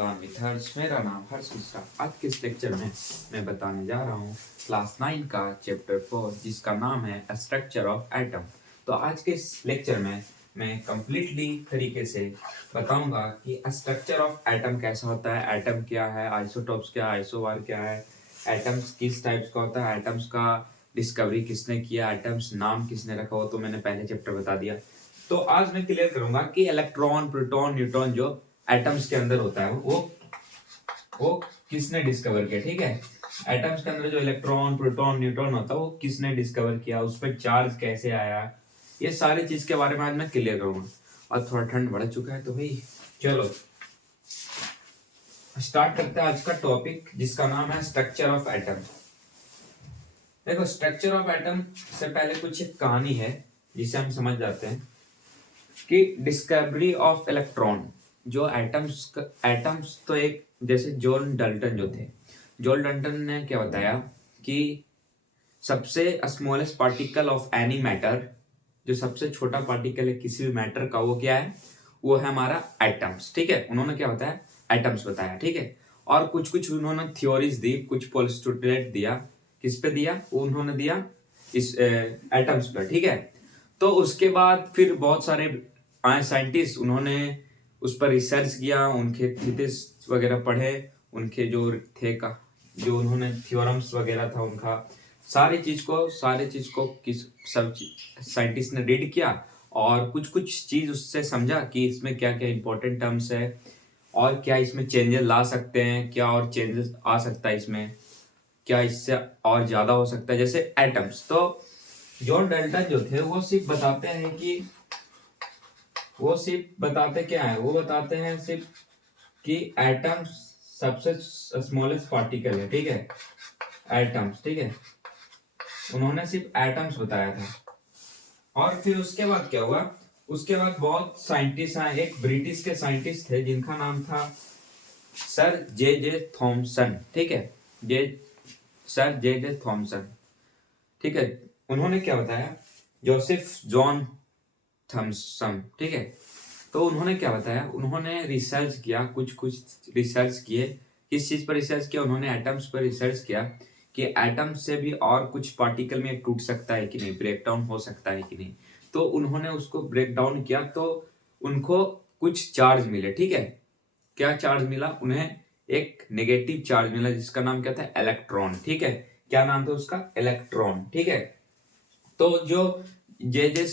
उड़ान विथ हर्ष। मेरा नाम हर्ष मिश्रा। आज के इस लेक्चर में मैं बताने जा रहा हूँ क्लास 9 का चैप्टर 4 जिसका नाम है स्ट्रक्चर ऑफ एटम। तो आज के इस लेक्चर में मैं कम्प्लीटली तरीके से बताऊंगा कि स्ट्रक्चर ऑफ एटम कैसा होता है, एटम क्या है, आइसोटॉप्स क्या है, आइसोबार क्या है, एटम्स किस टाइप्स का होता है, एटम्स का डिस्कवरी किसने किया, एटम्स नाम किसने रखा, हो तो मैंने पहले चैप्टर बता दिया। तो आज मैं क्लियर करूंगा कि इलेक्ट्रॉन, प्रोटॉन, न्यूट्रॉन जो एटम्स के अंदर होता है वो किसने डिस्कवर किया। ठीक है, एटम्स के अंदर जो इलेक्ट्रॉन, प्रोटॉन, न्यूट्रॉन होता है वो किसने डिस्कवर किया, उस पर चार्ज कैसे आया, ये सारी चीज के बारे में आज मैं क्लियर करूंगा। और थोड़ा ठंड बढ़ चुका है तो भाई चलो स्टार्ट करते हैं आज का टॉपिक जिसका नाम है स्ट्रक्चर ऑफ एटम। देखो, स्ट्रक्चर ऑफ एटम से पहले कुछ एक कहानी है जिसे हम समझ जाते हैं कि डिस्कवरी ऑफ इलेक्ट्रॉन, जो एटम्स तो एक जैसे जॉन डाल्टन जो थे, जॉन डाल्टन ने क्या बताया कि सबसे smallest particle of any matter, जो सबसे छोटा पार्टिकल है किसी भी मैटर का, वो क्या है, वो है हमारा एटम्स। ठीक है, उन्होंने क्या बताया, एटम्स बताया। ठीक है, और कुछ कुछ उन्होंने थ्योरीज दी, कुछ पोस्टुलेट दिया। किस पे दिया, वो उन्होंने दिया इस एटम्स पर। ठीक है, तो उसके बाद फिर बहुत सारे आए साइंटिस्ट, उन्होंने उस पर रिसर्च किया, उनके थीसिस वगैरह पढ़े, उनके जो थे का जो उन्होंने थ्योरम्स वगैरह था उनका, सारे चीज को किस सब साइंटिस्ट ने रीड किया और कुछ कुछ चीज उससे समझा कि इसमें क्या क्या इंपॉर्टेंट टर्म्स है और क्या इसमें चेंजेस ला सकते हैं, क्या और चेंजेस आ सकता है इसमें, क्या इससे और ज्यादा हो सकता है, जैसे एटम्स। तो जॉन डाल्टन जो थे वो सिर्फ बताते हैं कि क्या है, वो बताते हैं सिर्फ कि एटम्स सबसे स्मॉलेस्ट पार्टिकल है। ठीक है, एटम्स। ठीक है, उन्होंने सिर्फ एटम्स बताया था। और फिर उसके बाद क्या हुआ, उसके बाद बहुत साइंटिस्ट आए। एक ब्रिटिश के साइंटिस्ट थे जिनका नाम था सर जे जे थॉमसन। ठीक है, सर जे जे थॉमसन। ठीक है, उन्होंने क्या बताया, जोसेफ जॉन थॉमसन। ठीक है, तो उन्होंने क्या बताया, उन्होंने रिसर्च किया, कुछ कुछ रिसर्च किए। किस चीज पर रिसर्च किया, उन्होंने एटम्स पर रिसर्च किया कि एटम से भी और कुछ पार्टिकल में टूट सकता है कि नहीं, ब्रेक डाउन हो सकता है कि नहीं। तो उन्होंने उसको ब्रेक डाउन किया तो उनको कुछ चार्ज मिले। ठीक है, क्या चार्ज मिला उन्हें, एक नेगेटिव चार्ज मिला जिसका नाम क्या था, इलेक्ट्रॉन। ठीक है, क्या नाम था उसका, इलेक्ट्रॉन। ठीक है, तो जो जे जे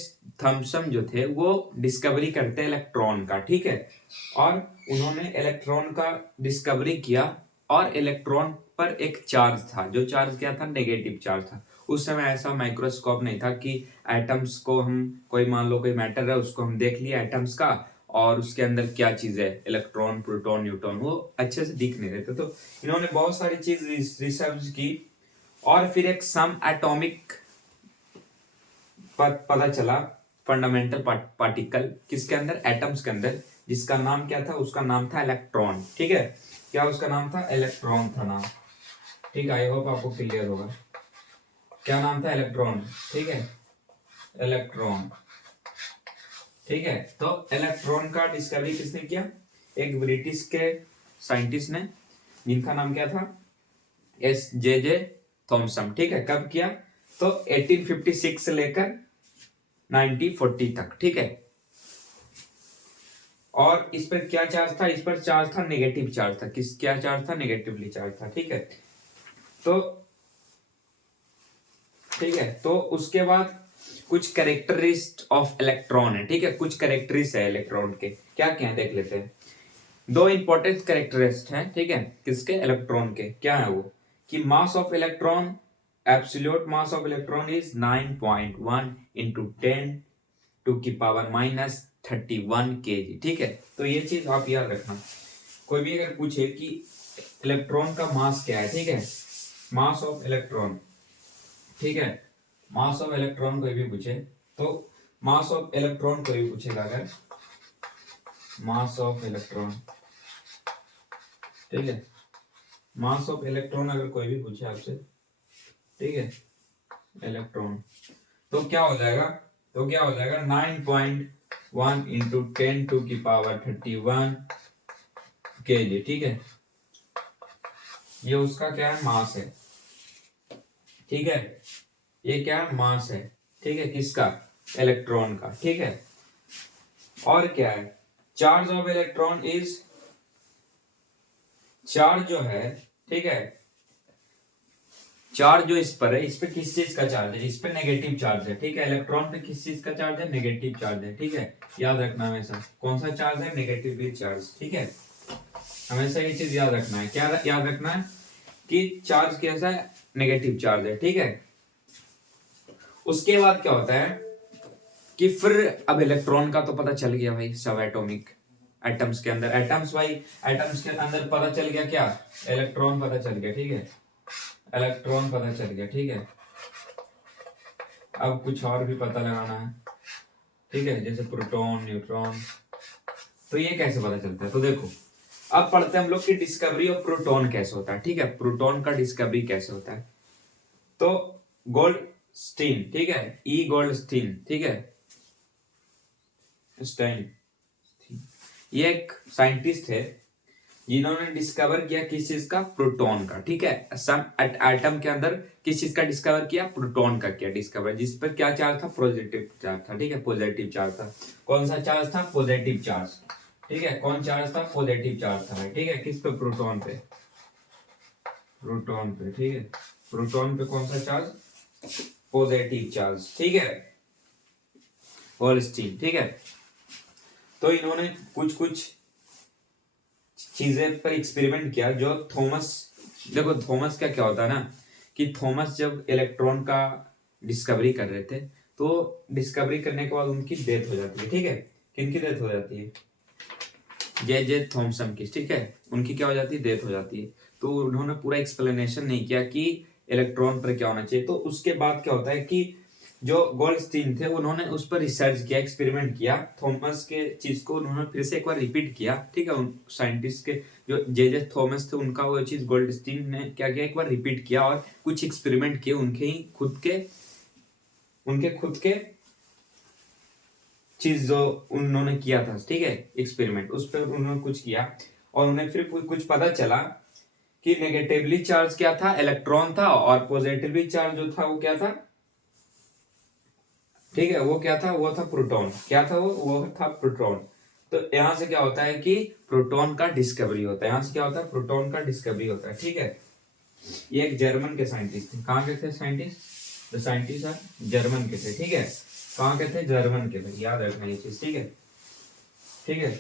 थॉमसन जो थे वो डिस्कवरी करते हैं इलेक्ट्रॉन का। ठीक है, और उन्होंने इलेक्ट्रॉन का डिस्कवरी किया और इलेक्ट्रॉन पर एक चार्ज था, जो चार्ज क्या था, नेगेटिव चार्ज था। उस समय ऐसा माइक्रोस्कोप नहीं था कि एटम्स को हम, कोई मान लो कोई मैटर है उसको हम देख लिया एटम्स का और उसके अंदर क्या चीज है, इलेक्ट्रॉन, प्रोटॉन, न्यूट्रॉन, वो अच्छे से दिख नहीं रहे थे। तो इन्होंने बहुत सारी चीज रिसर्च की और फिर एक सम एटॉमिक पता चला, फंडामेंटल पार्टिकल किसके अंदर, एटम्स के अंदर, जिसका नाम क्या था, उसका नाम था इलेक्ट्रॉन। ठीक है, क्या उसका नाम था, इलेक्ट्रॉन था नाम। ठीक है, आई होप आपको क्लियर होगा क्या नाम था, इलेक्ट्रॉन। ठीक है, इलेक्ट्रॉन। ठीक है, तो इलेक्ट्रॉन का डिस्कवरी किसने किया, एक ब्रिटिश के साइंटिस्ट ने, जिनका नाम क्या था, एस जे जे थॉमसन। ठीक है, कब किया, तो 1856 से लेकर 1940 तक। ठीक है, और इस पर क्या चार्ज था, इस पर चार्ज था, नेगेटिव चार्ज था। किस, क्या चार्ज था, नेगेटिवली चार्ज था। ठीक है, तो उसके बाद कुछ कैरेक्टरिस्ट ऑफ इलेक्ट्रॉन है। ठीक है, कुछ कैरेक्टरिस्ट है इलेक्ट्रॉन के, क्या क्या है देख लेते हैं। दो इंपॉर्टेंट कैरेक्टरिस्ट हैं। ठीक है, किसके, इलेक्ट्रॉन के। क्या है वो, कि mass of electron, absolute mass of electron is 9.1 into 10 to की पावर माइनस 31 kg। ठीक है, तो ये चीज आप याद रखना। कोई भी अगर पूछे कि इलेक्ट्रॉन का मास क्या है, ठीक है, मास ऑफ इलेक्ट्रॉन, ठीक है, मास ऑफ इलेक्ट्रॉन कोई भी पूछे, तो मास ऑफ इलेक्ट्रॉन कोई भी पूछेगा अगर, मास ऑफ इलेक्ट्रॉन, ठीक है, मास ऑफ इलेक्ट्रॉन अगर कोई भी पूछे आपसे, ठीक है, इलेक्ट्रॉन, तो क्या हो जाएगा, 9.1 इंटू 10 टू की पावर 31 kg, ठीक है। ये उसका क्या है, मास है, ठीक है। ये क्या है, मास है, ठीक है, किसका, इलेक्ट्रॉन का, ठीक है। और क्या है, charge of electron is, charge जो है, ठीक है, चार्ज जो इस पर है, इस पे किस चीज का चार्ज है, इस पे नेगेटिव चार्ज है, ठीक है। इलेक्ट्रॉन पे किस चीज का चार्ज है, नेगेटिव चार्ज है, ठीक है। याद रखना हमेशा, कौन सा चार्ज है, नेगेटिव चार्ज, ठीक है। हमेशा ये चीज याद रखना है, क्या याद रखना है कि चार्ज कैसा है, नेगेटिव चार्ज है, ठीक है। उसके बाद क्या होता है कि फिर अब इलेक्ट्रॉन का तो पता चल गया भाई, सब एटॉमिक एटम्स के अंदर, एटम्स भाई, एटम्स के अंदर पता चल गया क्या, इलेक्ट्रॉन पता चल गया, ठीक है, इलेक्ट्रॉन पता चल गया, ठीक है। अब कुछ और भी पता लगाना है, ठीक है, जैसे प्रोटॉन, न्यूट्रॉन। तो ये कैसे पता चलता है, तो देखो अब पढ़ते हैं हम लोग की डिस्कवरी ऑफ प्रोटॉन कैसे होता है, ठीक है। प्रोटॉन का डिस्कवरी कैसे होता है, तो गोल्डस्टीन, ठीक है, ई गोल्डस्टीन, ठीक है, स्टाइन, ये एक साइंटिस्ट है जिन्होंने डिस्कवर किया किस चीज का, प्रोटॉन का, ठीक है। सम एटम के अंदर किस चीज का डिस्कवर किया, प्रोटॉन का किया डिस्कवर, जिस पर क्या चार्ज था, पॉजिटिव चार्ज था, ठीक है, पॉजिटिव चार्ज था। कौन सा चार्ज था, पॉजिटिव चार्ज, ठीक है। कौन चार्ज था, पॉजिटिव चार्ज था, ठीक है, किस पे, प्रोटॉन पे, प्रोटॉन पे, ठीक है। प्रोटॉन पे कौन सा चार्ज, पॉजिटिव चार्ज, ठीक है, गोल्डस्टीन, ठीक है। तो इन्होंने कुछ कुछ चीजें पर एक्सपेरिमेंट किया जो थॉमस, देखो थॉमस का क्या होता है ना कि थॉमस जब इलेक्ट्रॉन का डिस्कवरी कर रहे थे, तो डिस्कवरी करने के बाद उनकी डेथ हो जाती है, ठीक है। किनकी डेथ हो जाती है, जे जे थॉमसन की, ठीक है, उनकी क्या हो जाती है, डेथ हो जाती है। तो उन्होंने पूरा एक्सप्लेनेशन नहीं किया कि इलेक्ट्रॉन पर क्या होना चाहिए। तो उसके बाद क्या होता है कि जो गोल्डस्टीन थे उन्होंने उस पर रिसर्च किया, एक्सपेरिमेंट किया, थॉमस के चीज को उन्होंने फिर से एक बार रिपीट किया, ठीक है। उन साइंटिस्ट के जो जे जे थॉमस थे उनका वो चीज गोल्डस्टीन ने क्या किया, एक बार रिपीट किया और कुछ एक्सपेरिमेंट किए उनके खुद के चीज जो उन्होंने किया था, ठीक है, एक्सपेरिमेंट, उस पर उन्होंने कुछ किया और उन्हें फिर कुछ पता चला कि नेगेटिवली चार्ज क्या था, इलेक्ट्रॉन था, और पॉजिटिवली चार्ज जो था वो क्या था, ठीक है, वो क्या था, वो था प्रोटॉन, क्या था वो था प्रोटॉन। तो यहां से क्या होता है कि प्रोटॉन का डिस्कवरी होता है, यहां से क्या होता है, प्रोटॉन का डिस्कवरी होता है, ठीक है। ये एक जर्मन के साइंटिस्ट थे, कहाँ के थे scientist, the scientist are German के थे, ठीक है। कहाँ के थे, जर्मन के थे, याद रखना ये चीज, ठीक है, ठीक है,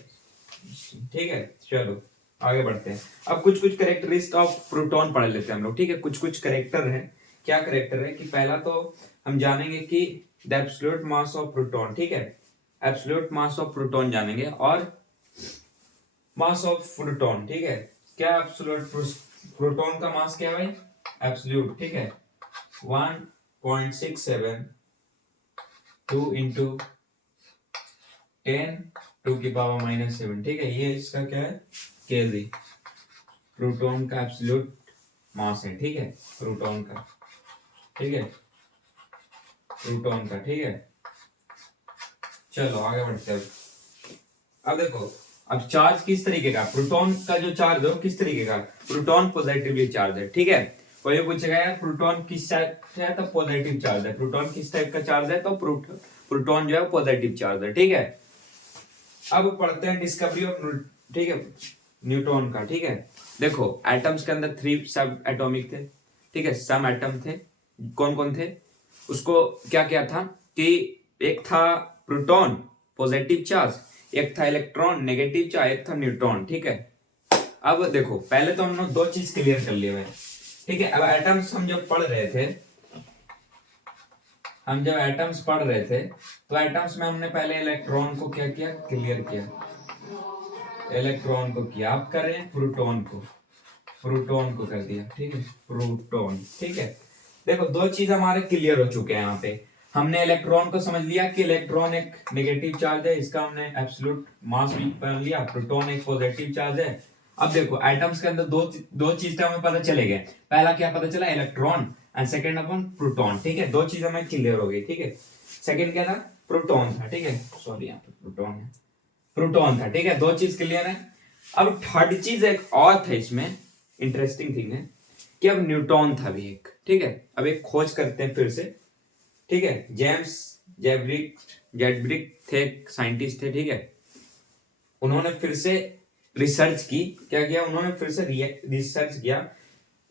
ठीक है। चलो आगे बढ़ते हैं, अब कुछ कुछ कैरेक्टरिस्टिक ऑफ प्रोटॉन पढ़ लेते हैं हम लोग, ठीक है। कुछ कुछ कैरेक्टर है, क्या कैरेक्टर है कि पहला तो हम जानेंगे कि the absolute mass of proton, ठीक है, एब्सोल्यूट मास ऑफ प्रोटॉन जानेंगे, और मास ऑफ प्रोटॉन, ठीक है। क्या एब्सोल्यूट, प्रोटॉन का मास क्या है भाई, एब्सोल्यूट, ठीक है, 1.672 इंटू 10⁻⁻⁷, ठीक है। ये इसका क्या है, केजी, प्रोटॉन का एब्सोल्यूट मास है, ठीक है, प्रोटॉन का, ठीक है, प्रोटॉन का, ठीक है। चलो आगे बढ़ते हैं। अब देखो, अब चार्ज किस तरीके का, प्रोटॉन का जो चार्ज है वो किस तरीके का, प्रोटॉन पॉजिटिवली चार्ज है, ठीक है। और ये पूछेगा यार प्रोटॉन किस टाइप का है, तो पॉजिटिव चार्ज है। प्रोटॉन किस टाइप का चार्ज है, तो प्रोटॉन जो है पॉजिटिव चार्ज है, ठीक है। अब पढ़ते हैं डिस्कवरी ऑफ, ठीक है, न्यूट्रॉन का, ठीक है। देखो एटम्स के अंदर 3 सब एटॉमिक थे, ठीक है, सम एटम थे, कौन कौन थे, उसको क्या क्या था कि एक था प्रोटॉन पॉजिटिव चार्ज, एक था इलेक्ट्रॉन नेगेटिव चार्ज, एक था न्यूट्रॉन, ठीक है। अब देखो पहले तो हमने 2 चीज क्लियर कर लिए हैं, ठीक है। अब एटम्स हम जब पढ़ रहे थे, तो एटम्स में हमने पहले इलेक्ट्रॉन को क्या किया, क्लियर किया, इलेक्ट्रॉन को किया, अब कर रहे हैं प्रोटॉन को कर दिया, ठीक है, प्रोटॉन, ठीक है। देखो 2 चीज हमारे क्लियर हो चुके हैं यहाँ पे, हमने इलेक्ट्रॉन को समझ लिया कि इलेक्ट्रॉन एक नेगेटिव चार्ज है, इसका हमने एब्सोल्यूट मास भी पढ़ लिया, प्रोटॉन एक पॉजिटिव चार्ज है। अब देखो एटम्स के अंदर दो चीज तो हमें पता चले गए, पहला क्या पता चला, electron, and second upon proton, ठीक है। 2 चीज हमें क्लियर हो गई, ठीक है। सेकंड क्या था, प्रोटॉन था, ठीक है, सॉरी यहाँ पे प्रोटॉन था, ठीक है। 2 चीज क्लियर है। अब थर्ड चीज एक और था इसमें, इंटरेस्टिंग थिंग है कि अब न्यूट्रॉन था भी एक, ठीक है। अब एक खोज करते हैं फिर से, ठीक है। जेम्स जेडब्रिक थे, साइंटिस्ट थे, ठीक है। उन्होंने फिर से रिसर्च की, क्या किया उन्होंने फिर से रिसर्च किया,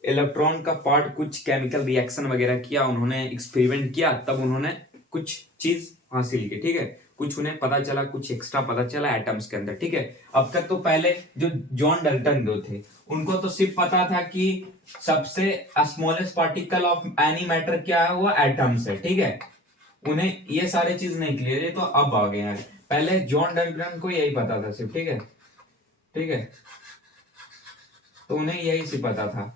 इलेक्ट्रॉन का पार्ट, कुछ केमिकल रिएक्शन वगैरह किया, उन्होंने एक्सपेरिमेंट किया, तब उन्होंने कुछ चीज हासिल की, ठीक है। कुछ उन्हें पता चला, कुछ एक्स्ट्रा पता चला एटम्स के अंदर, ठीक है। अब तक तो पहले जो जॉन डल्टन जो थे, उनको तो सिर्फ पता था कि सबसे smallest particle of any matter क्या है, वो एटम्स है, ठीक है। उन्हें ये सारे चीज नहीं क्लियर है, तो अब आ गए हैं। पहले जॉन डल्टन को यही पता था सिर्फ, ठीक है, ठीक है। तो उन्हें यही सिर्फ पता था।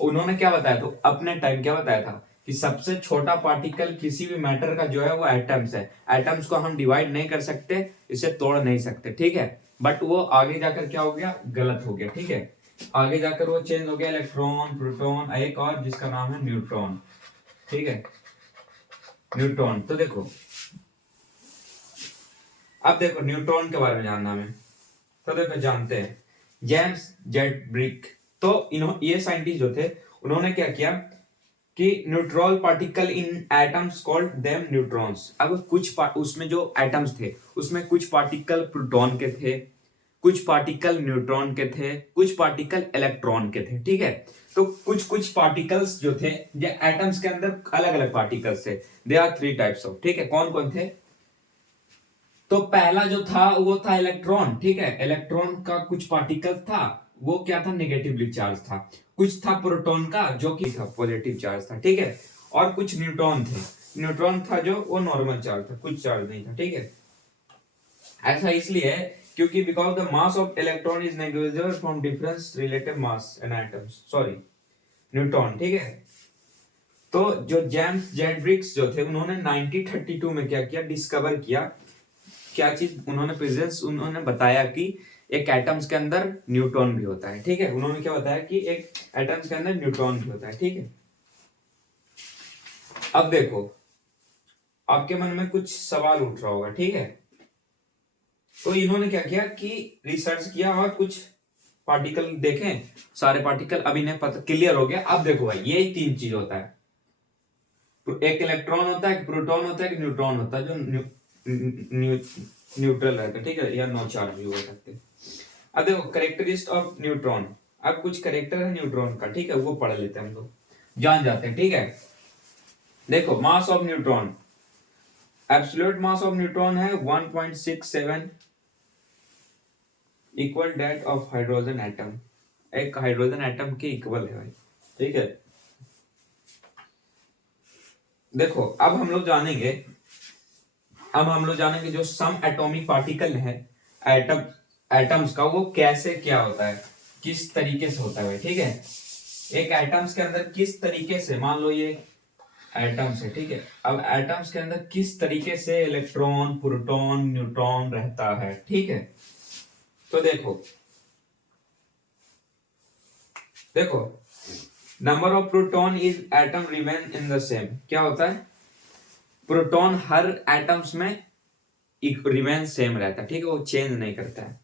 उन्होंने क्या बताया, तो अपने टाइम क्या बताया था कि सबसे छोटा पार्टिकल किसी भी मैटर का जो है वो एटम्स है। एटम्स को हम डिवाइड नहीं कर सकते, इसे तोड़ नहीं सकते, ठीक है। बट वो आगे जाकर क्या हो गया, गलत हो गया, ठीक है। आगे जाकर वो चेंज हो गया, इलेक्ट्रॉन, प्रोटॉन, एक और जिसका नाम है न्यूट्रॉन, ठीक है, न्यूट्रॉन। तो देखो, अब देखो न्यूट्रॉन के बारे में जानना हमें, तो देखो जानते हैं जेम्स जेडब्रिक। तो ये साइंटिस्ट जो थे, उन्होंने क्या किया कि neutron particle in atoms called them neutrons. अब कुछ उसमें जो एटम्स थे, उसमें कुछ पार्टिकल प्रोटॉन के थे, कुछ पार्टिकल न्यूट्रॉन के थे, कुछ पार्टिकल इलेक्ट्रॉन के थे, ठीक है। तो कुछ कुछ पार्टिकल्स जो थे, जो एटम्स के अंदर अलग अलग पार्टिकल्स थे, they are three types of, ठीक है। कौन कौन थे, तो पहला जो था वो था इलेक्ट्रॉन, ठीक है। इलेक्ट्रॉन का कुछ पार्टिकल था, वो क्या था, नेगेटिवली चार्ज था। कुछ था प्रोटॉन का, जो कि था पॉजिटिव चार्ज था, ठीक है। और कुछ न्यूट्रॉन थे, न्यूट्रॉन था जो वो नॉर्मल चार्ज था, कुछ चार्ज नहीं था, ठीक है। ऐसा इसलिए है क्योंकि because the mass of electron is negligible from difference relative mass in atoms, sorry neutron, ठीक है। तो जो जेम्स जेडब्रिक्स जो थे, उन्होंने 1932 में क्या किया, डिस्कवर किया, क्या चीज उन्होंने प्रेजेंस, उन्होंने बताया कि एक एटम्स के अंदर न्यूट्रॉन भी होता है, ठीक है। उन्होंने क्या बताया कि एक एटम्स के अंदर न्यूट्रॉन भी होता है, ठीक है। अब देखो, आपके मन में कुछ सवाल उठ रहा होगा, ठीक है। तो इन्होंने क्या किया कि रिसर्च किया और कुछ पार्टिकल देखें, सारे पार्टिकल अभी नहीं पता, क्लियर हो गया। अब देखो भाई, ये तीन चीज होता है, एक इलेक्ट्रॉन होता है, एक प्रोटॉन होता है, एक न्यूट्रॉन होता है, जो न्यूट्रल रहता है, ठीक है, या नो चार्ज भी हो सकते हैं। अब देखो करेक्टरिस्टिक ऑफ न्यूट्रॉन, अब कुछ करेक्टर है न्यूट्रॉन का, ठीक है, वो पढ़ लेते हैं हम लोग, जान जाते हैं, ठीक है। देखो mass of neutron, absolute mass of neutron है 1.67 equal that of hydrogen atom, एक हाइड्रोजन एटम के इक्वल है भाई, ठीक है। देखो अब हम लोग जानेंगे, अब हम लोग जानेंगे जो सम एटॉमिक पार्टिकल है एटम, एटम्स का, वो कैसे क्या होता है, किस तरीके से होता है भाई, ठीक है। एक एटम्स के अंदर किस तरीके से, मान लो ये एटम्स है, ठीक है। अब एटम्स के अंदर किस तरीके से इलेक्ट्रॉन, प्रोटॉन, न्यूट्रॉन रहता है, ठीक है। तो देखो, देखो number of proton is atom remain in the same, क्या होता है, प्रोटॉन हर एटम्स में रिमेन सेम रहता है, ठीक है, वो चेंज नहीं करता है,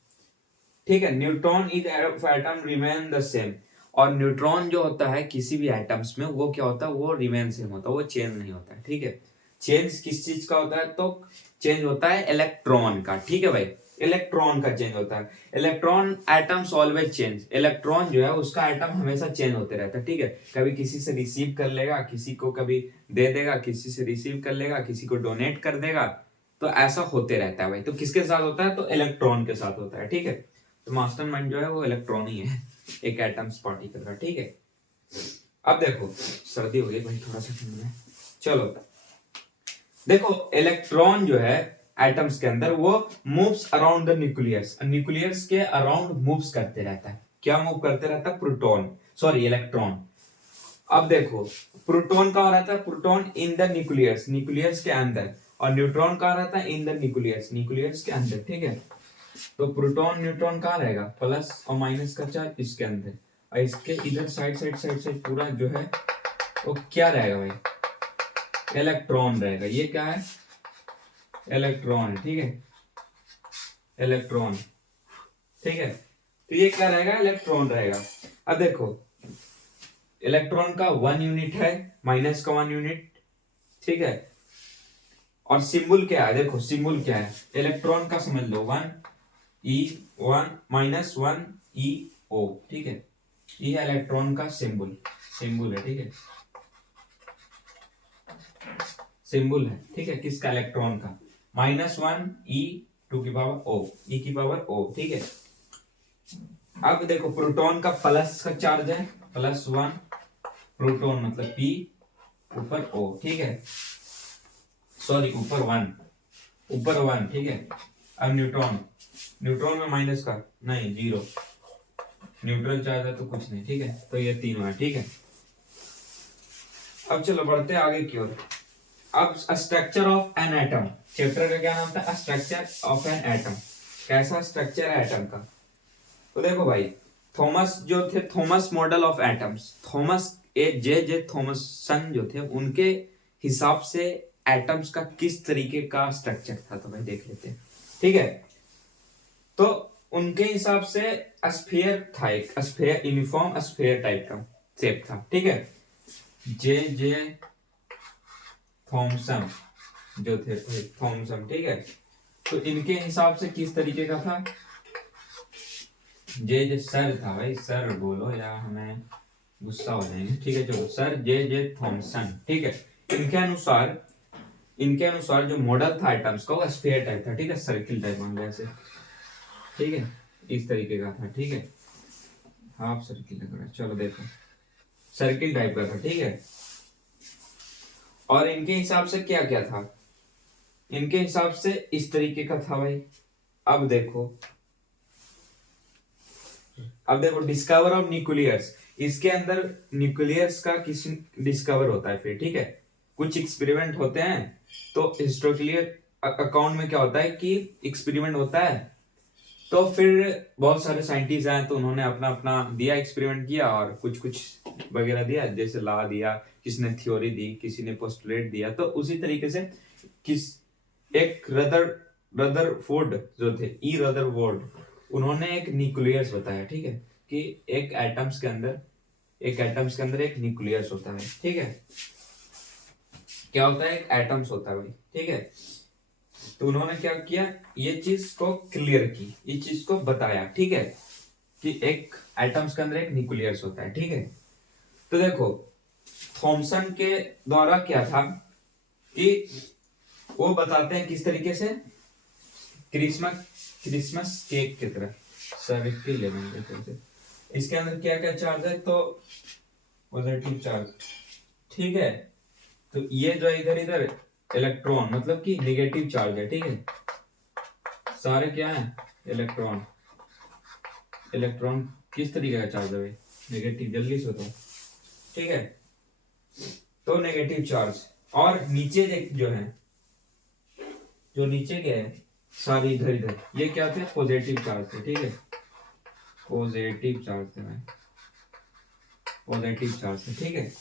ठीक है। Neutron is atom remain the same, और न्यूट्रॉन जो होता है किसी भी एटम्स में, वो क्या होता है, वो रिमेन सेम होता है, वो चेंज नहीं होता है, ठीक है। चेंज किस चीज का होता है, तो चेंज होता है इलेक्ट्रॉन का, ठीक है भाई, इलेक्ट्रॉन का चेंज होता है। Electron atoms always change, electron जो है उसका एटम हमेशा चेंज होते रहता है, ठीक है। कभी किसी से रिसीव कर लेगा, किसी को कभी दे देगा, किसी से रिसीव कर लेगा, किसी को डोनेट कर देगा, तो ऐसा होते रहता है भाई। तो किसके साथ होता है, तो इलेक्ट्रॉन के साथ होता है, ठीक है। तो मास्टरमाइंड जो है वो इलेक्ट्रॉन ही है, एक एटम्स पार्टिकल का, ठीक है। अब देखो, सर्दी हो गई भाई थोड़ा सा ठंड में, चलो देखो, इलेक्ट्रॉन जो है एटम्स के अंदर, वो moves around the nucleus, nucleus के अराउंड मूव्स करते रहता है, क्या मूव करते रहता है, प्रोटॉन, सॉरी इलेक्ट्रॉन। अब देखो, प्रोटॉन कहाँ रहता है, proton in the nucleus, nucleus के अंदर, और न्यूट्रॉन कहाँ रहता है, इन द न्यूक्लियस, न्यूक्लियस के अंदर, ठीक है। तो प्रोटॉन न्यूट्रॉन कहाँ रहेगा, प्लस और माइनस का चार्ज इसके अंदर, और इसके इधर साइड साइड साइड साइड पूरा जो है वो क्या रहेगा भाई, इलेक्ट्रॉन रहेगा। ये क्या है, इलेक्ट्रॉन है, ठीक है, इलेक्ट्रॉन, ठीक है। तो ये क्या रहेगा, इलेक्ट्रॉन रहेगा। अब देखो इलेक्ट्रॉन का 1 यूनिट है, माइनस का 1 यूनिट, ठीक है। और सिंबल क्या है, देखो सिंबल क्या है, इलेक्ट्रॉन का समझ लो 1 E 1 -1 EO, ठीक है। ये है इलेक्ट्रॉन का सिंबल, सिंबल है, ठीक है, सिंबल है, ठीक है, किसका, इलेक्ट्रॉन का। -1 E⁴ E⁴ O, ठीक है। अब देखो प्रोटॉन का प्लस का चार्ज है, +1 प्रोटॉन मतलब P ऊपर O, ठीक है, सॉरी ऊपर 1, ठीक है। अब न्यूट्रॉन, न्यूट्रॉन में माइनस का नहीं, 0, न्यूट्रल चार्ज है तो कुछ नहीं, ठीक है। तो ये तीनों है, ठीक है। अब चलो बढ़ते आगे की ओर। अब structure of an atom, chapter का क्या नाम था, स्ट्रक्चर ऑफ एन एटम। कैसा स्ट्रक्चर है एटम का, तो देखो भाई थॉमस जो थे, Thomas model of atoms, Thomas J Thomson जो थे, उनके हिसाब से एटम्स का किस तरीके का स्ट्रक्चर था, तो भाई देख लेते हैं, ठीक है। तो उनके हिसाब से स्फीयर था, एक स्फीयर, यूनिफॉर्म स्फीयर टाइप का शेप था, ठीक है। जे थॉमसन जो थे, थॉमसन, ठीक है। तो इनके हिसाब से किस तरीके का था, जे सर था भाई, सर बोलो या हमें गुस्सा हो जाएंगे, ठीक है। चलो सर जे थॉमसन, ठीक है। इनके अनुसार, इनके अनुसार जो मॉडल था आइटम्स का वो स्फीयर टाइप था, ठीक है, सर्किल टाइप मान लिया ऐसे, ठीक है, इस तरीके का था, ठीक है। हाफ सर्किल लग रहा है, चलो देखो सर्किल टाइप का था, ठीक है। और इनके हिसाब से क्या क्या था, इनके हिसाब से इस तरीके का था भाई। अब देखो, अब देखो डिस्कवर ऑफ न्यूक्लियस, इसके अंदर न्यूक्लियस का किस डिस्कवर होता है फिर, ठीक है। कुछ एक्सपेरिमेंट होते हैं, तो हिस्टोरिकली अकाउंट में क्या होता है कि एक्सपेरिमेंट होता है, तो फिर बहुत सारे साइंटिस्ट आए, तो उन्होंने अपना अपना दिया, एक्सपेरिमेंट किया और कुछ कुछ वगैरह दिया, जैसे लॉ दिया, किसी ने थ्योरी दी, किसी ने पोस्टुलेट दिया। तो उसी तरीके से किस एक रदरफोर्ड जो थे, ई रदरफोर्ड, उन्होंने एक न्यूक्लियस बताया, ठीक है, कि एक एटम्स के अंदर, एक एटम्स के अंदर एक न्यूक्लियस होता है, ठीक है। क्या होता है, एक एटम्स होता है भाई, ठीक है। तो उन्होंने क्या किया, ये चीज को क्लियर की, ये चीज को बताया, ठीक है, कि एक एटम्स के अंदर एक न्यूक्लियस होता है, ठीक है। तो देखो थॉमसन के द्वारा क्या था कि वो बताते हैं किस तरीके से, क्रिसमस क्रिसमस केक की तरह सर्किल लेंगे, इसके अंदर क्या क्या चार्ज है, तो पॉजिटिव चार्ज, ठीक है। तो ये जो इधर इधर इलेक्ट्रॉन मतलब कि नेगेटिव चार्ज है, ठीक है। सारे क्या है, इलेक्ट्रॉन, इलेक्ट्रॉन किस तरीके का चार्ज है भाई, नेगेटिव, जल्दी से बताओ, ठीक है। तो नेगेटिव चार्ज, और नीचे देख जो है, जो नीचे के है सारे इधर इधर, ये क्या थे, पॉजिटिव चार्ज थे, ठीक है, पॉजिटिव चार्ज थे भाई, पॉजिटिव चार्ज थे, ठीक है।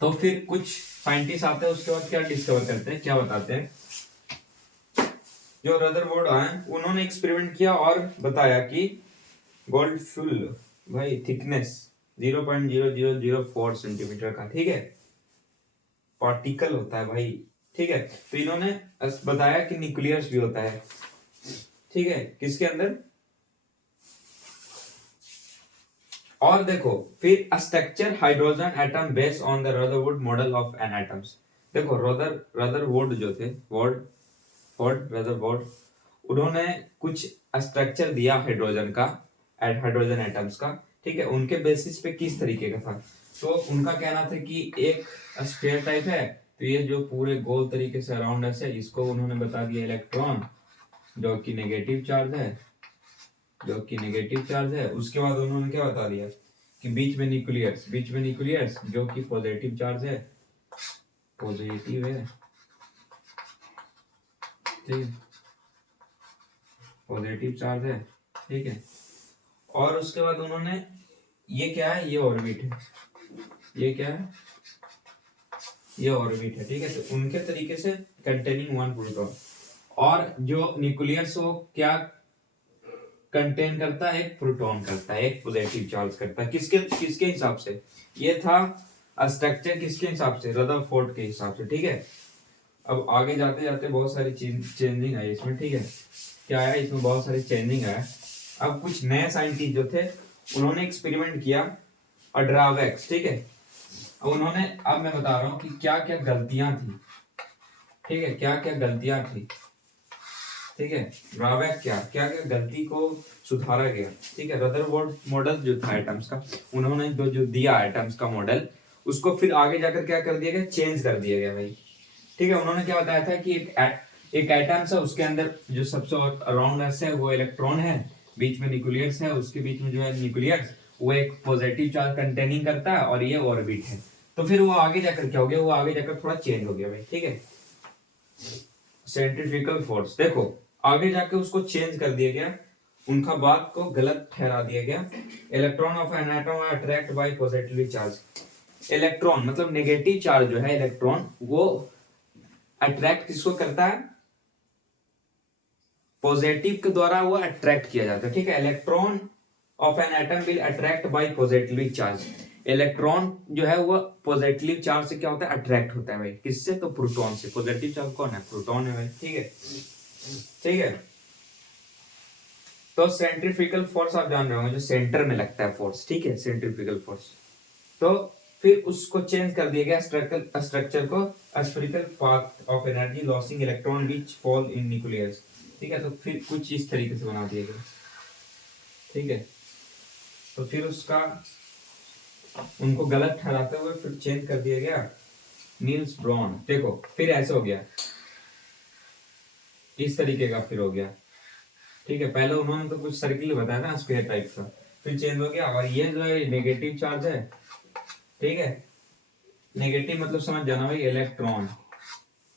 तो फिर कुछ साइंटिस्ट आते हैं, उसके बाद क्या डिस्कवर करते हैं, क्या बताते हैं, जो रदरफोर्ड आए उन्होंने एक्सपेरिमेंट किया और बताया कि गोल्ड फुल भाई थिकनेस 0.0004 सेंटीमीटर का, ठीक है, पार्टिकल होता है भाई, ठीक है। तो इन्होंने बताया कि न्यूक्लियस भी होता है, ठीक है, किसके अंदर। और देखो फिर structure hydrogen atom based on the Rutherford model of an atoms. देखो रदरवुड जो थे, रदरवुड, उन्होंने कुछ स्ट्रक्चर दिया हाइड्रोजन का, हाइड्रोजन एटम्स का, ठीक है, उनके बेसिस पे किस तरीके का था। तो उनका कहना था कि एक स्फीयर टाइप है, तो ये जो पूरे गोल तरीके से अराउंड है, इसको उन्होंने बता दिया इलेक्ट्रॉन, जो कि नेगेटिव चार्ज है, जो कि नेगेटिव चार्ज है। उसके बाद उन्होंने क्या बता दिया कि बीच में न्यूक्लियस, बीच में न्यूक्लियस जो कि पॉजिटिव चार्ज है, पॉजिटिव है, ठीक, पॉजिटिव चार्ज है, ठीक है। और उसके बाद उन्होंने, ये क्या है, ये ऑर्बिट है, ये क्या है, ये ऑर्बिट है, ठीक है। तो उनके तरीके से कंटेनिंग 1 प्रोटॉन, और जो न्यूक्लियस वो क्या कंटेन करता है, एक प्रोटॉन करता है, एक पॉजिटिव चार्ज करता है। किसके किसके हिसाब से? ये था स्ट्रक्चर किसके हिसाब से? रदरफोर्ड के हिसाब से, ठीक है। अब आगे जाते जाते बहुत सारी चेंजिंग आई इसमें, ठीक है। क्या आया इसमें? बहुत सारी चेंजिंग आया। अब कुछ नए साइंटिस्ट जो थे उन्होंने एक्सपेरिमेंट किया ड्रॉबैक्स, ठीक है। अब उन्होंने, अब मैं बता रहा हूँ कि क्या क्या गलतियां थी, ठीक है, क्या क्या गलतियां थी, ठीक है। ड्रॉबैक क्या क्या क्या गलती को सुधारा गया, ठीक है। रदरफोर्ड मॉडल जो था एटम्स का, उन्होंने जो दिया एटम्स का मॉडल, उसको फिर आगे जाकर क्या कर दिया गया? चेंज कर दिया गया भाई, ठीक है। उन्होंने क्या बताया था कि एक एटम्स है, उसके अंदर जो सबसे अराउंड है वो इलेक्ट्रॉन है, बीच में न्यूक्लियस है, उसके बीच में जो है न्यूक्लियस वो एक पॉजिटिव चार्ज कंटेनिंग करता है और ये ऑर्बिट है। तो फिर वो आगे जाकर क्या हो गया? वो आगे जाकर थोड़ा चेंज हो गया भाई, ठीक है। सेंट्रीफ्यूगल फोर्स, देखो आगे जाके उसको चेंज कर दिया गया, उनका बात को गलत ठहरा दिया गया। Electron of an atom are attract by positively charge. Electron मतलब नेगेटिव चार्ज जो है इलेक्ट्रॉन, वो अट्रैक्ट किसको करता है? पॉजिटिव के द्वारा वो अट्रैक्ट किया जाता है, ठीक है। Electron of an atom will attract by positively charge. Electron जो है वो पॉजिटिव चार्ज से क्या होता है? अट्रैक्ट होता है भाई। किससे? तो प्रोटॉन से। पॉजिटिव चार्ज कौन है? प्रोटॉन है भाई, ठीक है, ठीक है। तो सेंट्रीफ्यूगल फोर्स आप जान रहे होंगे, जो सेंटर में लगता है फोर्स, ठीक है, सेंट्रीफ्यूगल फोर्स। तो फिर उसको चेंज कर दिया गया स्ट्रक्चर को, spherical path of energy losing electron which fall in nucleus, ठीक है। तो फिर कुछ इस तरीके से बना दिया गया, ठीक है। तो फिर उसका उनको गलत ठहराते हुए फिर चेंज कर दिया गया। नील्स ब्रॉन, देखो फिर ऐसे हो गया, इस तरीके का फिर हो गया, ठीक है। पहले उन्होंने तो कुछ सर्किल बताया था स्क्वायर टाइप का, फिर चेंज हो गया। और ये जो है नेगेटिव चार्ज है, ठीक है। नेगेटिव मतलब समझ जाना भाई, इलेक्ट्रॉन,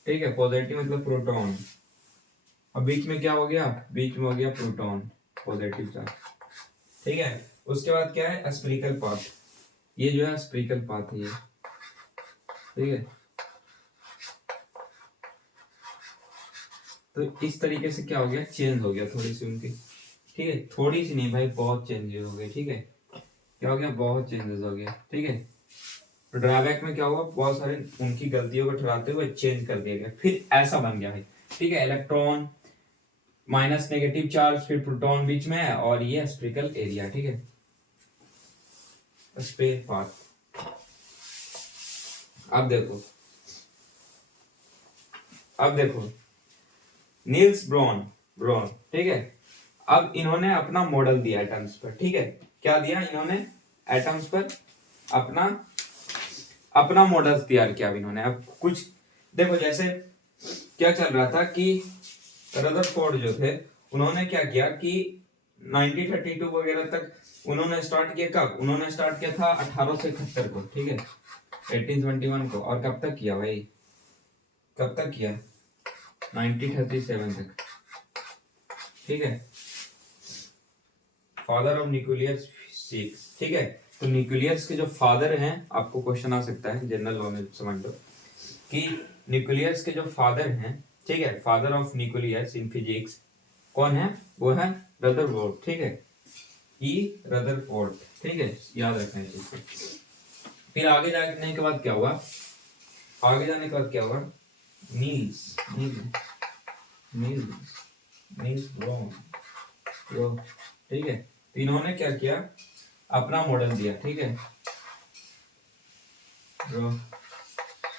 ठीक है। पॉजिटिव मतलब प्रोटॉन। अब बीच में क्या हो गया? बीच में हो गया प्रोटॉन, पॉजिटिव चार्ज, ठीक है। उसके बाद क्या है? Spherical path. ये जो है स्फेरिकल पाथ है ये, ठीक है। तो इस तरीके से क्या हो गया? चेंज हो गया थोड़ी सी उनकी, ठीक है। थोड़ी सी नहीं भाई, बहुत चेंजेस हो गए, ठीक है। क्या हो गया? बहुत चेंजेस हो गया, ठीक है। तो ड्रॉबैक में क्या हुआ? बहुत सारे उनकी गलतियों को ठहराते हुए चेंज कर दिया गया, फिर ऐसा बन गया भाई, ठीक है। इलेक्ट्रॉन माइनस नेगेटिव चार्ज, फिर प्रोटॉन बीच में है, और ये स्फेरिकल एरिया, ठीक है, स्पेयर पाथ। अब देखो, अब देखो नील्स ब्रॉन, ब्रॉन, ठीक है। अब इन्होंने अपना मॉडल दिया एटम्स पर, ठीक है। क्या दिया इन्होंने? एटम्स पर अपना अपना मॉडल तैयार किया इन्होंने। अब कुछ देखो, जैसे क्या चल रहा था कि रदरफोर्ड जो थे उन्होंने क्या किया कि 1932 वगैरह तक उन्होंने स्टार्ट किया। कब उन्होंने स्टार्ट किया था? 1871 को, ठीक है, 1821 को। और कब तक किया भाई? कब तक किया? 1937 तक, ठीक है। फादर ऑफ न्यूक्लियस फिजिक्स, ठीक है। तो न्यूक्लियस के जो फादर हैं, आपको क्वेश्चन आ सकता है जनरल नॉलेज समझ लो कि न्यूक्लियस के जो फादर हैं, ठीक है, father of nucleus in physics कौन है? वो है रदरफोर्ड, ठीक है, ई रदरफोर्ड, ठीक है, याद रखना है चीज को। फिर आगे जाने के बाद क्या हुआ? आगे जाने के बाद क्या हुआ? Niels Niels Niels Niels Bohr, ठीक है। तो इन्होंने क्या किया? अपना मॉडल दिया, ठीक है,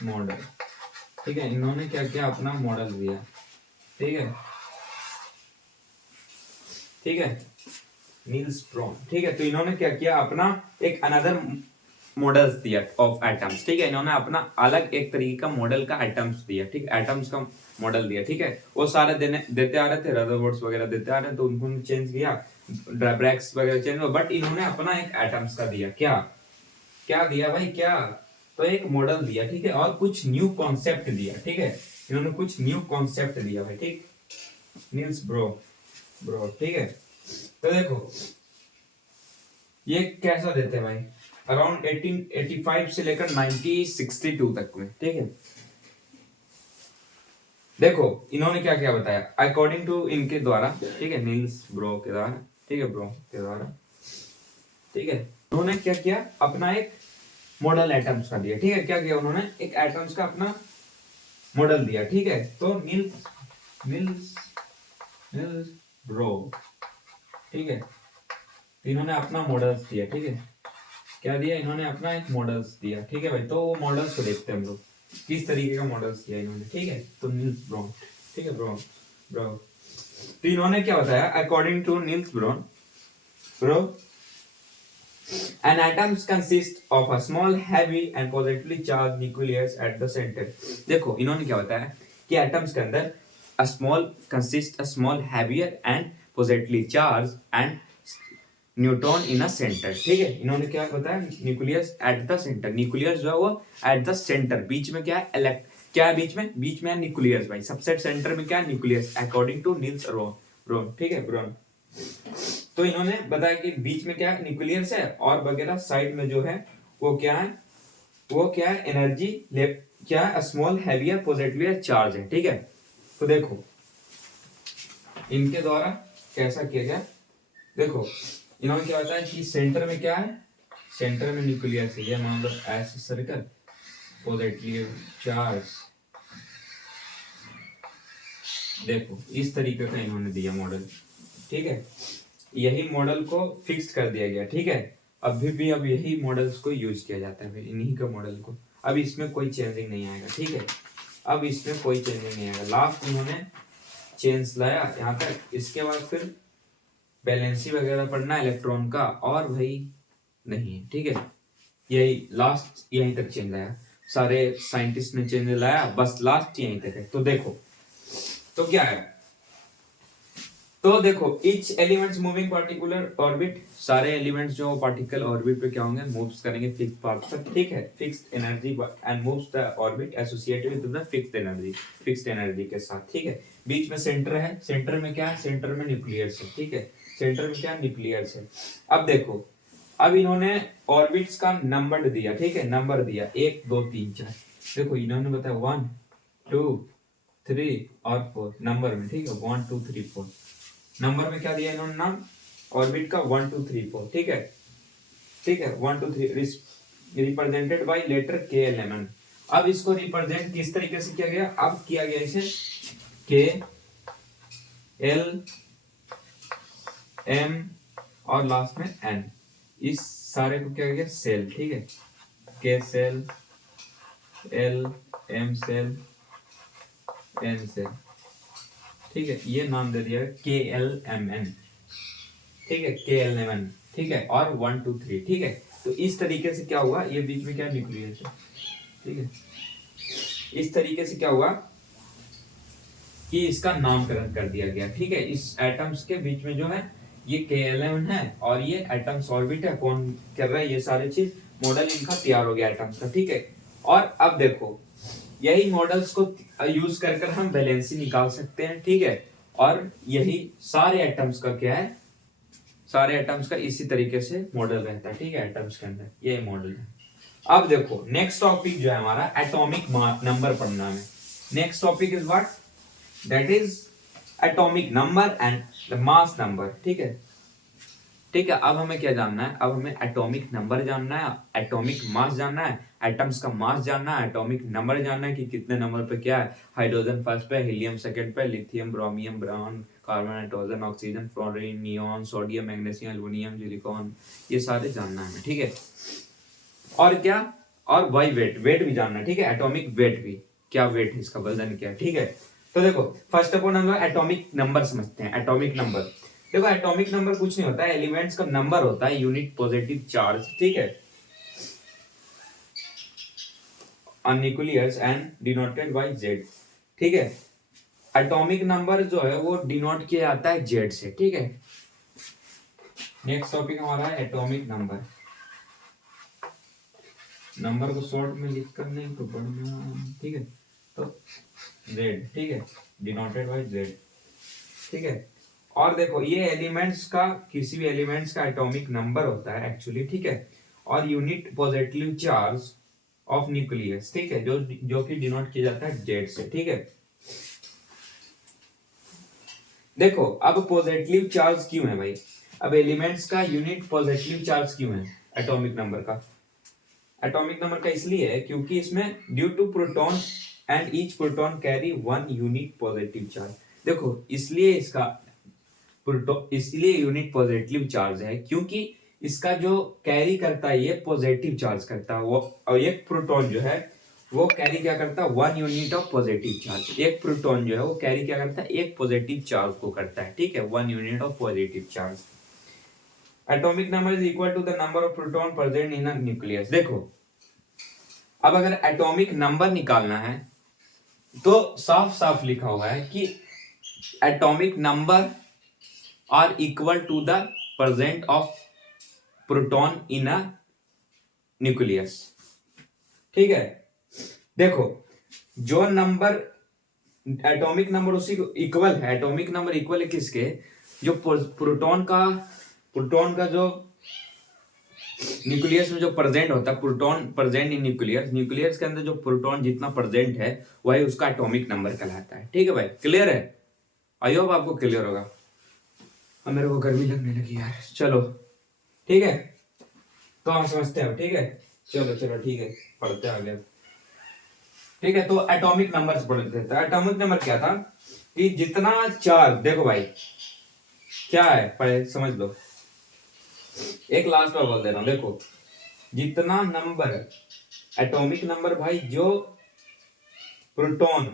मॉडल, ठीक है। इन्होंने क्या किया? अपना मॉडल दिया, ठीक है, ठीक है, नील्स ब्रॉन, ठीक है। तो इन्होंने क्या किया? अपना एक अनदर मॉडल्स दिया ऑफ एटम्स, ठीक है। इन्होंने अपना अलग एक तरीके का मॉडल का एटम्स दिया, ठीक है, एटम्स का मॉडल दिया, ठीक है। वो सारे देते आ रहे थे, रदरफोर्ड वगैरह देते आ रहे थे, तो उन्होंने चेंज किया, ड्रॉबैक्स वगैरह चेंज हुआ, बट इन्होंने अपना एक एटम्स का दिया। क्या क्या दिया भाई? क्या? तो एक मॉडल दिया, ठीक है, और कुछ न्यू कॉन्सेप्ट दिया, ठीक है। इन्होंने कुछ न्यू कॉन्सेप्ट दिया भाई, ठीक। नील्स ब्रो, ठीक है। तो देखो ये कैसा देते हैं भाई? अराउंड 1885 से लेकर 1962 तक में, ठीक है। देखो इन्होंने क्या क्या बताया अकॉर्डिंग टू इनके द्वारा, ठीक है, नील्स ब्रो के द्वारा, ठीक है ब्रोम के द्वारा, ठीक है। उन्होंने क्या किया, अपना एक मॉडल एटम्स का दिया, ठीक है। क्या किया उन्होंने, एक एटम्स का अपना मॉडल दिया, ठीक है। तो नील्स नील्स नील्स बोर, ठीक है, इन्होंने अपना मॉडल्स दिया, ठीक है। क्या दिया इन्होंने, अपना एक मॉडल्स दिया, ठीक है भाई। तो वो मॉडल्स को देखते हैं हम लोग, किस तरीके का मॉडल्स दिया इन्होंने, ठीक है। तो नील्स बोर, ठीक है ब्रो ब्रो। तो इन्होंने क्या बताया, according to Niels Bohr bro, an atoms consist of a small heavy and positively charged nucleus at the center। देखो इन्होंने क्या बताया कि एटम्स के अंदर a small consist a small heavier and positively charged and neutron in a centre, ठीक है। इन्होंने क्या बताया, nucleus at the centre, nucleus जो है वो एट द सेंटर, बीच में क्या है, क्या है बीच में है न्यूक्लियस भाई, सबसे सेंटर में क्या है, nucleus, according to Niels Bohr, ठीक है ब्रोन। तो इन्होंने बताया कि बीच में क्या है, न्यूक्लियस है, और वगैरह साइड में जो है वो क्या है, वो क्या है, एनर्जी क्या है, स्मॉल हैवियर पॉजिटिव चार्ज है, ठीक है। तो देखो इनके द्वारा कैसा किया गया, देखो इन्होंने क्या बताया कि सेंटर में क्या है, सेंटर में न्यूक्लियस है, ये मान लो ऐसे सर्कल, पॉजिटिव चार्ज, देखो इस तरीके का इन्होंने दिया मॉडल, ठीक है। यही मॉडल को फिक्स कर दिया गया, ठीक है। अभी भी अब यही मॉडल्स को यूज किया जाता है, इन्हीं का मॉडल को, अब इसमें कोई चेंजिंग नहीं आएगा, ठीक है। अब इसमें कोई चेंजिंग नहीं आएगा, लास्ट उन्होंने चेंज लाया यहाँ तक, इसके बाद फिर बैलेंसी वगैरह पढ़ना इलेक्ट्रॉन का, और भाई नहीं है, ठीक है। यही लास्ट यहीं तक चेंज लाया, सारे साइंटिस्ट ने चेंज लाया, बस लास्ट यहीं तक है। तो देखो तो क्या है, तो देखो etch elements moving particular orbit, सारे एलिमेंट्स जो पार्टिकल ऑर्बिट पे क्या होंगे, मूव्स करेंगे फिक्स पाथ पर, ठीक है, fixed energy and moves the orbit associated with the fixed energy के साथ, ठीक है। बीच में सेंटर है, सेंटर में क्या है, सेंटर में न्यूक्लियस है, ठीक है, सेंटर में क्या न्यूक्लियस है। अब देखो, अब इन्होंने ऑर्बिट्स का नंबर दिया, ठीक है, नंबर दिया 1 2 3 4, देखो इन्होंने बताया 1 2 3 और 4 नंबर में, ठीक है, 1 2 3 4 नंबर में क्या दिया इन्होंने नाम, ऑर्बिट का 1 2 3 4, ठीक है, ठीक है, 1 2 3 रिप्रेजेंटेड बाय लेटर के एल एम एन। अब इसको रिप्रेजेंट किस तरीके से किया गया, अब किया गया इसे के एल एम और लास्ट में एन, इस सारे को क्या गया, सेल, ठीक है, K shell, L M shell, N shell, ठीक है, ये नाम दे दिया के एल एम एन, ठीक है, के एल एम एन, ठीक है, और 1 2 3, ठीक है। तो इस तरीके से क्या हुआ, ये बीच में क्या न्यूक्लियस है, ठीक है, इस तरीके से क्या हुआ कि इसका नामकरण कर दिया गया, ठीक है। इस एटम्स के बीच में जो है ये KLM है, और ये एटम्स ऑर्बिट है, कौन कर रहा है ये सारी चीज, मॉडल इनका तैयार हो गया एटम्स का, ठीक है। और अब देखो यही मॉडल्स को यूज कर कर हम वैलेंसी निकाल सकते हैं, ठीक है। और यही सारे एटम्स का क्या है, सारे एटम्स का इसी तरीके से मॉडल रहता है, ठीक है, एटम्स के अंदर ये मॉडल है। अब देखो नेक्स्ट टॉपिक जो है हमारा एटॉमिक नंबर पढ़ना है। Next topic is what, that is atomic number and the mass number, ठीक है, ठीक है। अब हमें क्या जानना है, अब हमें एटॉमिक नंबर जानना है, एटॉमिक मास जानना है, एटम्स का मास जानना है, एटॉमिक नंबर जानना है कि कितने नंबर पे क्या है, हाइड्रोजन फर्स्ट पे, हीलियम सेकंड पे, lithium, ब्रोमियम, boron, carbon, nitrogen, oxygen, fluorine, neon, sodium, magnesium, aluminium, silicon, ये सारे जानना है, ठीक है। और क्या, और वाई वेट भी जानना है, ठीक है, एटॉमिक वेट भी, क्या वेट है इसका, वजन क्या है, ठीक है। तो देखो फर्स्ट ऑफ ऑल हम लोग एटॉमिक नंबर समझते हैं। एटॉमिक नंबर, देखो एटॉमिक नंबर कुछ नहीं होता है, एलिमेंट्स का नंबर होता है, यूनिट पॉजिटिव चार्ज, ठीक है, nucleus and denoted by Z, ठीक है। एटॉमिक नंबर जो है वो डिनोट किया जाता है जेड से, ठीक है। नेक्स्ट टॉपिक हमारा है एटॉमिक नंबर, नंबर को शॉर्ट में लिख कर नहीं तो पढ़ना, ठीक है। तो जेड, ठीक है, डिनोटेड बाय जेड, ठीक है। और देखो ये एलिमेंट्स का, किसी भी एलिमेंट्स का एटॉमिक नंबर होता है एक्चुअली, ठीक है, और unit positive charge of nucleus, ठीक है, जो कि डिनोट किया जाता है जेड से, ठीक है। देखो अब पॉजिटिव चार्ज क्यों है भाई, अब एलिमेंट्स का यूनिट पॉजिटिव चार्ज क्यों है एटॉमिक नंबर का? एटॉमिक नंबर का इसलिए है क्योंकि इसमें due to proton and each proton carry one unique positive charge. देखो इसलिए इसका प्रोटॉन इसलिए यूनिट पॉजिटिव चार्ज है क्योंकि इसका जो कैरी करता है ये पॉजिटिव चार्ज करता है वो, और एक प्रोटॉन जो है वो कैरी क्या करता है one unit of positive charge. एक प्रोटॉन जो है वो कैरी क्या करता है एक पॉजिटिव चार्ज को करता है, ठीक है, one unit of positive charge. Atomic number is equal to the number of proton present in a nucleus. देखो अब अगर एटॉमिक नंबर निकालना है तो साफ साफ लिखा हुआ है कि atomic number are equal to the present of proton in a nucleus, ठीक है। देखो जो नंबर एटॉमिक नंबर उसी को इक्वल है, एटॉमिक नंबर इक्वल है किसके, जो प्रोटॉन का जो न्यूक्लियस में जो प्रेजेंट होता है, प्रोटॉन प्रेजेंट इन न्यूक्लियस के अंदर जो प्रोटॉन जितना प्रेजेंट है वही उसका एटॉमिक नंबर कहलाता है, ठीक है भाई, क्लियर है? आई होप आपको क्लियर होगा। अब मेरे को गर्मी लगने लगी यार, चलो ठीक है, तो हम समझते हैं, ठीक है, चलो चलो ठीक है, पढ़ते हैं आगे, ठीक है। तो एटॉमिक नंबर से पढ़ते थे। एटॉमिक नंबर क्या था कि जितना चार्ज, देखो भाई क्या है पढ़े समझ लो, एक लास्ट बार बोल दे रहा हूं, देखो जितना नंबर एटॉमिक नंबर भाई जो proton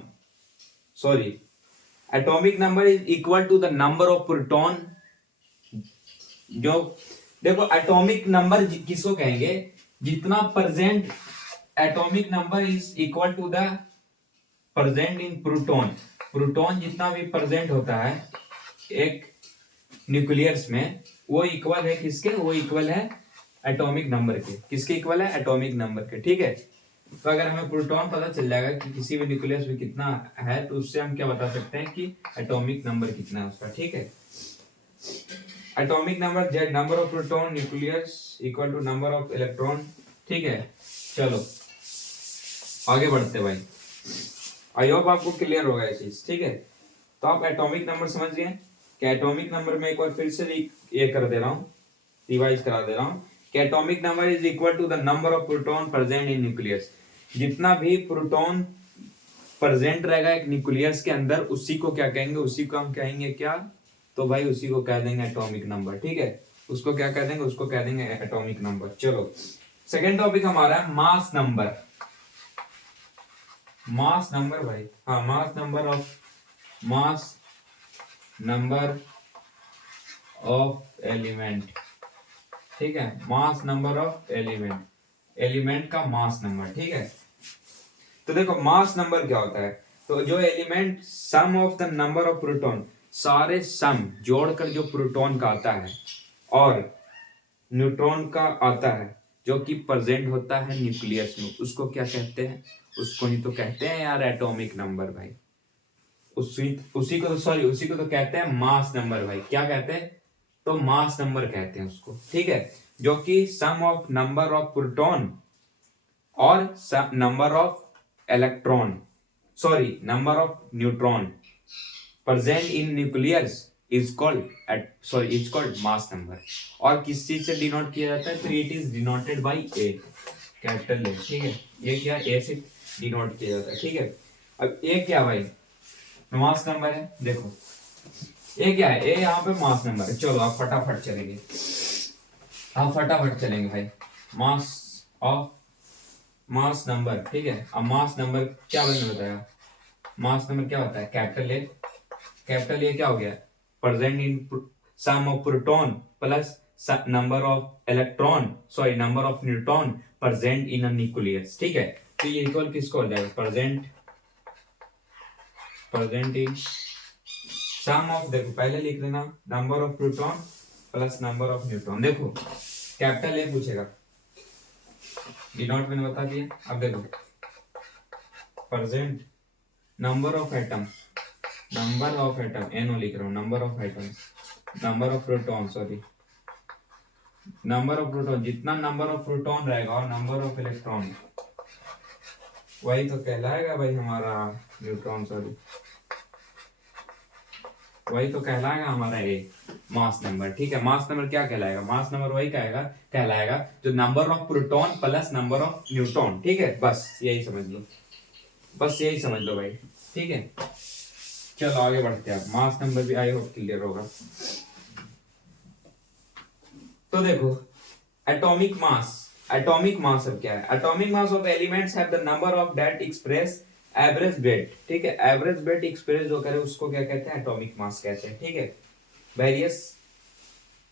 sorry atomic number is equal to the number of proton. जो देखो एटॉमिक नंबर किसको कहेंगे, जितना present atomic number is equal to the present in proton. Proton जितना भी प्रेजेंट होता है एक न्यूक्लियस में वो इक्वल है किसके, वो इक्वल है एटॉमिक नंबर के। किसके इक्वल है, एटॉमिक नंबर के, ठीक है। तो अगर हमें प्रोटॉन पता चल जाएगा कि किसी भी न्यूक्लियस में कितना है तो उससे हम क्या बता सकते हैं कि एटॉमिक नंबर कितना है उसका, ठीक है। Atomic number Z number of proton nucleus equal to number of electron, ठीक है। चलो आगे बढ़ते भाई, आई होप आपको क्लियर होगा ये चीज, ठीक है। तो आप एटॉमिक नंबर समझ गए कि एटॉमिक नंबर में एक बार फिर से ये कर दे रहा हूँ, रिवाइज करा दे रहा हूँ कि atomic number is equal to the number of proton present in nucleus. जितना भी प्रोटॉन प्रेजेंट रहेगा एक न्यूक्लियस के अंदर उसी को क्या कहेंगे, उसी को हम कहेंगे क्या, तो भाई उसी को कह देंगे एटॉमिक नंबर, ठीक है। उसको क्या कह देंगे, उसको कह देंगे एटॉमिक नंबर। चलो सेकेंड टॉपिक हमारा है मास नंबर। मास नंबर भाई, हाँ मास नंबर ऑफ एलिमेंट, ठीक है, मास नंबर ऑफ एलिमेंट का मास नंबर, ठीक है। तो देखो मास नंबर क्या होता है, तो जो element sum of the number of proton, सारे सम जोड़कर जो प्रोटॉन का आता है और न्यूट्रॉन का आता है जो कि प्रेजेंट होता है न्यूक्लियस में, उसको क्या कहते हैं, उसको ही तो कहते हैं यार एटॉमिक नंबर भाई। उसी को तो कहते हैं मास नंबर भाई। क्या कहते हैं, तो मास नंबर कहते हैं उसको, ठीक है। जो कि सम ऑफ नंबर ऑफ प्रोटॉन और number of electron number of neutron present in nucleus is called mass number. और किस चीज से डिनोट किया जाता है, तो it is denoted by A, capital A, ठीक है। ये क्या ए से डिनोट किया जाता है, ठीक है। अब ए क्या भाई, मास नंबर है। देखो ए क्या है, ए यहाँ पे मास नंबर है। चलो आप फटाफट चलेंगे, आप फटाफट चलेंगे भाई। मास नंबर, ठीक है। अब मास नंबर क्या मैंने बताया, मास नंबर क्या होता है, कैपिटल ए क्या हो गया, present in sum of proton plus number of electron number of neutron present in a nucleus, ठीक है। तो ये इक्वल किसको हो जाएगा, प्रेजेंट इन सम ऑफ, देखो पहले लिख लेना number of proton plus number of neutron. देखो कैपिटल ए पूछेगा, डिनोट मैंने बता दिया। अब देखो प्रेजेंट नंबर ऑफ एटम एनो लिख रहा हूं, number of atom, number of proton number of proton, जितना नंबर ऑफ प्रोटॉन रहेगा और नंबर ऑफ इलेक्ट्रॉन वही तो कहलाएगा भाई हमारा न्यूट्रॉन, वही तो कहलाएगा हमारा ए मास नंबर। ठीक है, मास नंबर क्या कहलाएगा? मास नंबर वही कहलाएगा जो number of proton plus number of neutron. ठीक है, बस यही समझ लो, बस यही समझ लो भाई। ठीक है, चलो आगे बढ़ते हैं। मास नंबर भी आई होप क्लियर होगा। तो देखो एटॉमिक मास अब क्या है? Atomic mass of elements have the number of that express average weight. ठीक है, एवरेज वेट एक्सप्रेस जो करे उसको क्या कहते हैं? एटॉमिक मास कहते हैं। ठीक है, various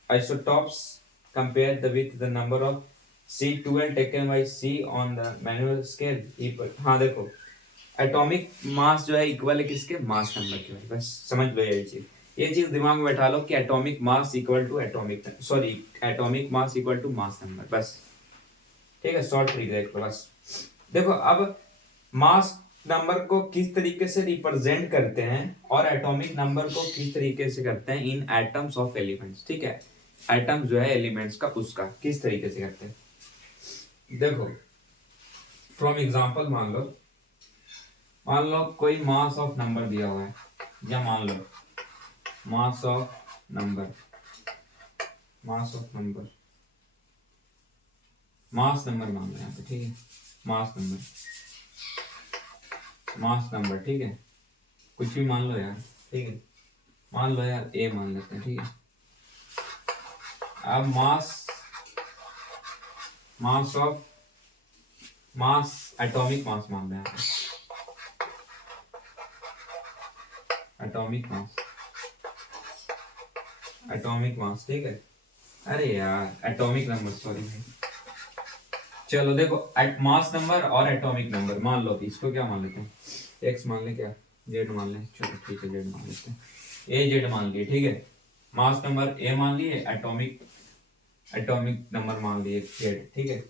isotopes compare the with the number of C12 taken by C on the manual scale equal। हाँ देखो, एटॉमिक मास जो है इक्वल है किसके? मास नंबर के। बस समझ लो ये चीज दिमाग में बैठा लो कि atomic mass equal to atomic mass equal to mass number. बस ठीक है, शॉर्ट ट्रिक देख लो बस। देखो अब मास नंबर को किस तरीके से रिप्रेजेंट करते हैं और एटॉमिक नंबर को किस तरीके से करते हैं इन एटम्स ऑफ एलिमेंट्स। ठीक है, एटम जो है एलिमेंट्स का, उसका किस तरीके से करते हैं। देखो फ्रॉम एग्जांपल मान लो कोई मास ऑफ नंबर दिया हुआ है, या मान लो मास ऑफ नंबर मान लो यहाँ पे। ठीक है, मास नंबर। ठीक है, कुछ भी मान लो यार। ठीक है, मान लो यार ए मान लेते हैं। ठीक है, अब एटॉमिक मास मान रहे हैं। एटॉमिक मास ठीक है। अरे यार एटॉमिक नंबर, सॉरी। चलो देखो, मास नंबर और एटॉमिक नंबर मान लो, इसको क्या मान लेते हैं? एक्स मान ले, क्या जेड मान ले? चलो ठीक है, जेड मान लेते हैं। ए जेड मान लिए। ठीक है, मास नंबर ए मान लिए, एटॉमिक नंबर मान लिए जेड। ठीक है,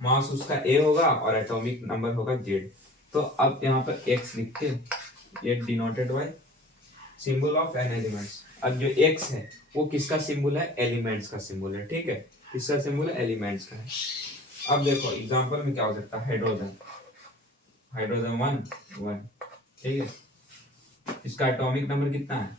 मास उसका ए होगा और एटॉमिक नंबर होगा जेड। तो अब यहाँ पर एक्स लिखते हैं, ये denoted by symbol of an elements. अब जो एक्स है वो किसका सिंबल है? एलिमेंट्स का सिंबल है। ठीक है, किसका सिंबल है? एलिमेंट्स का है। अब देखो एग्जांपल में क्या हो सकता है? हाइड्रोजन 1 ठीक है, इसका एटॉमिक नंबर कितना है?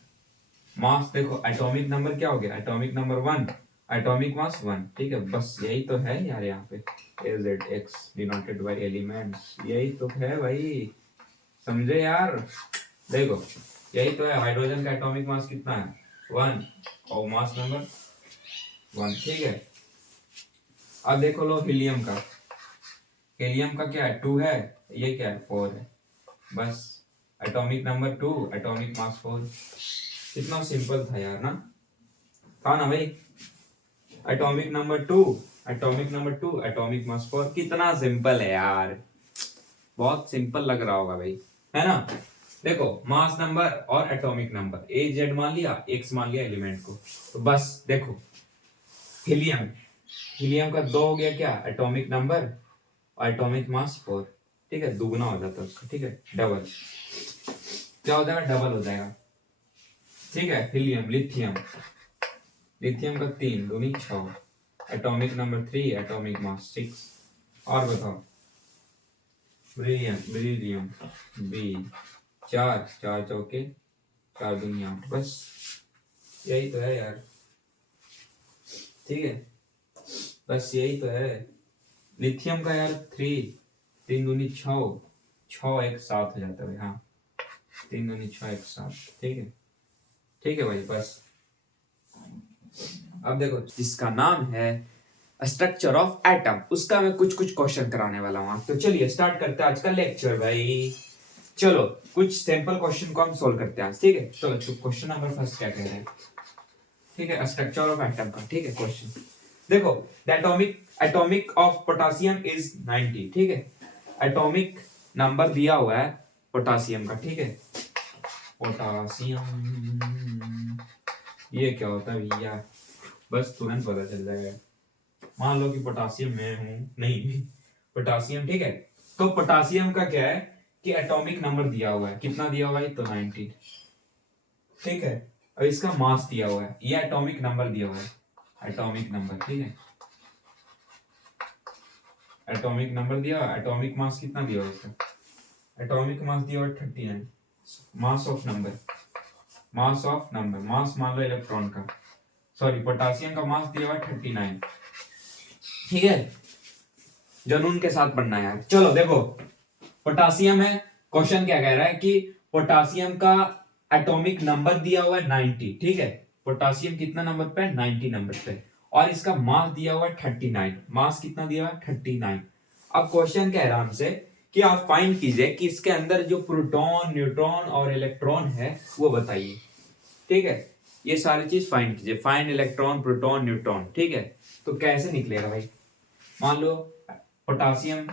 मास देखो, एटॉमिक नंबर क्या हो गया? Atomic number 1, atomic mass 1। ठीक है, बस यही तो है यार, यहाँ पे AZX डिनोटेड बाय एलिमेंट्स, यही तो है भाई, समझे यार? देखो यही तो है, हाइड्रोजन का एटॉमिक मास कितना है? 1 और मास नंबर 1। ठीक है, अब देखो लो हीलियम का क्या है? 2 है, ये क्या है? 4 है। बस एटॉमिक नंबर 2, एटॉमिक मास 4। कितना सिंपल था यार ना, था ना भाई? एटॉमिक नंबर 2, एटॉमिक मास 4, कितना सिंपल है यार, बहुत सिंपल लग रहा होगा भाई, है ना? देखो मास नंबर और एटॉमिक नंबर, ए जेड मान लिया, एक्स मान लिया एलिमेंट को। तो बस देखो हीलियम का 2 हो गया क्या? एटॉमिक नंबर और एटॉमिक मास 4। ठीक है, दुगना हो जाता है उसका। ठीक है, डबल क्या हो जाएगा? डबल हो जाएगा। ठीक है, लिथियम का 3 दूनी 6, एटॉमिक नंबर 3, एटॉमिक मास 6। और बताओ बेरिलियम बी 4 चौके 4 दूनी 8। बस यही तो है यार। ठीक है, बस यही तो है। लिथियम का यार 3 दूनी 6, 6 एक 7 हो जाता है भाई। हाँ, 3 दूनी 6 एक 7। ठीक है भाई, बस। अब देखो जिसका नाम है स्ट्रक्चर ऑफ एटम, उसका मैं कुछ क्वेश्चन कराने वाला हूँ। तो चलिए स्टार्ट करते हैं आज का लेक्चर भाई। चलो कुछ सिंपल क्वेश्चन को हम सोल्व करते हैं आज। ठीक है, चलो क्वेश्चन नंबर फर्स्ट क्या कह रहे हैं? ठीक है, स्ट्रक्चर ऑफ एटम का। ठीक है, क्वेश्चन देखो, the atomic of potassium is 90। ठीक है, एटॉमिक नंबर दिया हुआ है पोटासियम का। ठीक है, पोटासियम ये क्या होता है भैया? बस तुरंत पता चल जाएगा। मान लो कि पोटासियम मैं हूं, नहीं पोटासियम। ठीक है, तो पोटासियम का क्या है कि एटॉमिक नंबर दिया हुआ है, कितना दिया हुआ है? तो 90। ठीक है, और इसका मास दिया हुआ है, ये एटॉमिक नंबर दिया हुआ है, एटॉमिक नंबर। ठीक है, एटॉमिक नंबर दिया, एटॉमिक मास कितना दिया हुआ है इसका? एटॉमिक मास दिया हुआ 39, mass of number mass of number, mass मान लो इलेक्ट्रॉन का, सॉरी पोटासियम का मास दिया हुआ है 39। ठीक है, जुनून के साथ पढ़ना है यार। चलो देखो, पोटासियम है, क्वेश्चन क्या कह रहा है कि पोटासियम का एटॉमिक नंबर दिया हुआ है 90। ठीक है, पोटासियम कितना नंबर पे है? 90 नंबर पे, और इसका मास दिया हुआ है 39। मास कितना दिया हुआ है? 39। अब क्वेश्चन कह रहा है हमसे कि आप फाइंड कीजिए कि इसके अंदर जो प्रोटॉन, न्यूट्रॉन और इलेक्ट्रॉन है वो बताइए। ठीक है, ये सारी चीज फाइंड कीजिए, फाइंड इलेक्ट्रॉन, प्रोटॉन, न्यूट्रॉन। ठीक है, तो कैसे निकलेगा भाई? मान लो पोटासियम,